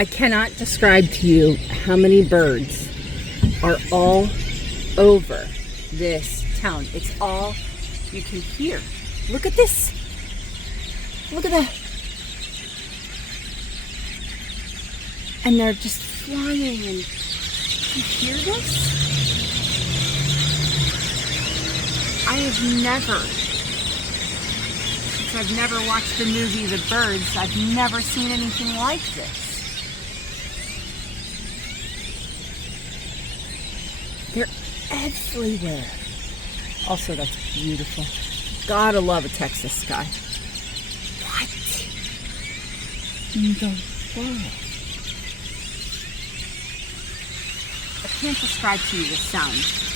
I cannot describe to you how many birds are all over this town. It's all you can hear. Look at this. Look at that. And they're just flying, and you hear this? Since I've never watched the movie The Birds, I've never seen anything like this. They're everywhere. Also, that's beautiful. Gotta love a Texas sky. What in the world? I can't describe to you the sound.